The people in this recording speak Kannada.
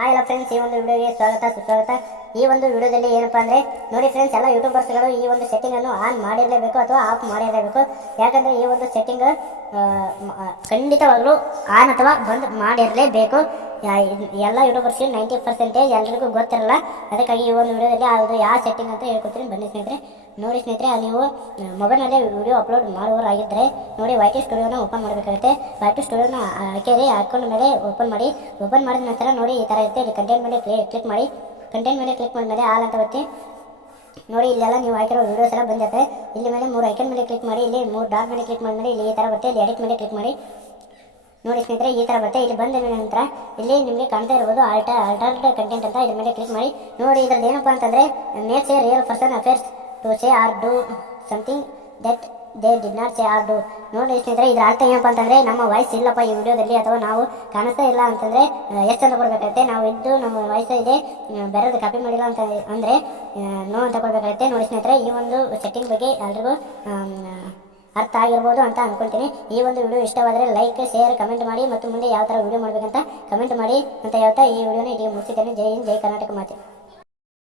ಹಾಯ್ ಎಲ್ಲ ಫ್ರೆಂಡ್ಸ್ ಈ ಒಂದು ವಿಡಿಯೋಗೆ ಸ್ವಾಗತ ಸುಸ್ವಾಗತ ಈ ಒಂದು ವಿಡಿಯೋದಲ್ಲಿ ಏನಪ್ಪ ಅಂದರೆ, ನೋಡಿ ಫ್ರೆಂಡ್ಸ್ ಎಲ್ಲ ಯೂಟ್ಯೂಬರ್ಸ್ಗಳು ಈ ಒಂದು ಸೆಟ್ಟಿಂಗನ್ನು ಆನ್ ಮಾಡಿರಲೇಬೇಕು ಅಥವಾ ಆಫ್ ಮಾಡಿರಲೇಬೇಕು. ಯಾಕಂದರೆ ಈ ಒಂದು ಸೆಟ್ಟಿಂಗ್ ಖಂಡಿತವಾಗಲೂ ಆನ್ ಅಥವಾ ಬಂದ್ ಮಾಡಿರಲೇಬೇಕು. ಎಲ್ಲ ಯೂಟ್ಯೂಬರ್ಸ್ಗೆ ನೈಂಟಿ ಪರ್ಸೆಂಟೇಜ್ ಎಲ್ರಿಗೂ ಗೊತ್ತಿರಲ್ಲ. ಅದಕ್ಕಾಗಿ ಈ ಒಂದು ವಿಡಿಯೋದಲ್ಲಿ ಅದು ಯಾವ ಸೆಟ್ಟಿಂಗ್ ಅಂತ ಹೇಳ್ಕೊತೀನಿ ಬನ್ನಿ ಸ್ನೇಹಿತರೆ. ನೋಡಿ ಸ್ನೇಹಿತರೆ, ನೀವು ಮೊಬೈಲ್ನಲ್ಲೇ ವಿಡಿಯೋ ಅಪ್ಲೋಡ್ ಮಾಡುವವರಾಗಿದ್ದರೆ, ನೋಡಿ ವೈಟಿ ಸ್ಟುಡಿಯೋನ ಓಪನ್ ಮಾಡಬೇಕಾಗುತ್ತೆ. ವೈಟಿ ಸ್ಟುಡಿಯೋನ ಹಾಕಿರಿ ಹಾಕೊಂಡ ಮೇಲೆ ಓಪನ್ ಮಾಡಿ. ಓಪನ್ ಮಾಡಿದ ನಂತರ ನೋಡಿ ಈ ಥರ ಇರುತ್ತೆ. ಇಲ್ಲಿ ಕಂಟೆಂಟ್ ಮೇಲೆ ಕ್ಲಿಕ್ ಮಾಡಿ. ಕಂಟೆಂಟ್ ಮೇಲೆ ಕ್ಲಿಕ್ ಮಾಡಿದ್ಮೇಲೆ ಆಲ್ ಅಂತ ಬತ್ತಿ. ನೋಡಿ, ಇಲ್ಲೆಲ್ಲ ನೀವು ಹಾಕಿರೋ ವೀಡಿಯೋಸ್ ಎಲ್ಲ ಬಂದಿರ್ತವೆ ಇಲ್ಲಿ ಮೇಲೆ ಮೂರು ಐಕನ್ ಮೇಲೆ ಕ್ಲಿಕ್ ಮಾಡಿ, ಇಲ್ಲಿ ಮೂರು ಡಾಟ್ ಮೇಲೆ ಕ್ಲಿಕ್ ಮಾಡಿದ್ಮೇಲೆ ಇಲ್ಲಿ ಈ ಥರ ಬರುತ್ತೆ ಇಲ್ಲಿ ಎಡಿಟ್ ಮೇಲೆ ಕ್ಲಿಕ್ ಮಾಡಿ. ನೋಡಿ ಸ್ನೇಹಿತರೆ, ಈ ಥರ ಬರುತ್ತೆ ಇಲ್ಲಿ ಬಂದ ನಂತರ ಇಲ್ಲಿ ನಿಮಗೆ ಕಾಣ್ತಾ ಇರ್ಬೋದು ಆಲ್ಟ ಆಲ್ಟರ್ಡ್ ಕಂಟೆಂಟ್ ಅಂತ ಇದ್ರ ಮೇಲೆ ಕ್ಲಿಕ್ ಮಾಡಿ. ನೋಡಿ, ಇದ್ರದ್ದು ಏನಪ್ಪ ಅಂತಂದರೆ makes a real person afraid to say or do something that they did not say or do ನೋಡಿ ಸ್ನೇಹಿತರೆ, ಇದ್ರ ಅರ್ಥ ಏನಪ್ಪ ಅಂತಂದ್ರೆ, ನಮ್ಮ ವಾಯ್ಸ್ ಇಲ್ಲಪ್ಪ ಈ ವಿಡಿಯೋದಲ್ಲಿ ಅಥವಾ ನಾವು ಕಾಣಿಸ್ತಾ ಇಲ್ಲ ಅಂತಂದ್ರೆ ಎಷ್ಟು ಅಂತ ಕೊಡಬೇಕಾಗುತ್ತೆ. ನಾವು ಇದ್ದು ನಮ್ಮ ವಾಯ್ಸ್ ಇದೆ ಬೇರೆದು ಕಾಪಿ ಮಾಡಿಲ್ಲ ಅಂತ ಅಂದರೆ ನೋ ಅಂತ ಕೊಡಬೇಕಾಗುತ್ತೆ. ನೋಡಿ ಸ್ನೇಹಿತರೆ, ಈ ಒಂದು ಸೆಟ್ಟಿಂಗ್ ಬಗ್ಗೆ ಎಲ್ರಿಗೂ ಅರ್ಥ ಆಗಿರ್ಬೋದು ಅಂತ ಅಂದ್ಕೊಳ್ತೀನಿ ಈ ಒಂದು ವಿಡಿಯೋ ಇಷ್ಟವಾದರೆ ಲೈಕ್ ಶೇರ್ ಕಮೆಂಟ್ ಮಾಡಿ ಮತ್ತು ಮುಂದೆ ಯಾವ ಥರ ವಿಡಿಯೋ ಮಾಡಬೇಕಂತ ಕಮೆಂಟ್ ಮಾಡಿ ಅಂತ ಹೇಳ್ತಾ ಈ ವಿಡಿಯೋನ ಇಲ್ಲಿಗೆ ಮುಗಿಸಿದ್ದೇನೆ. ಜೈ ಹಿಂದ್, ಜೈ ಕರ್ನಾಟಕ ಮಾತೆ.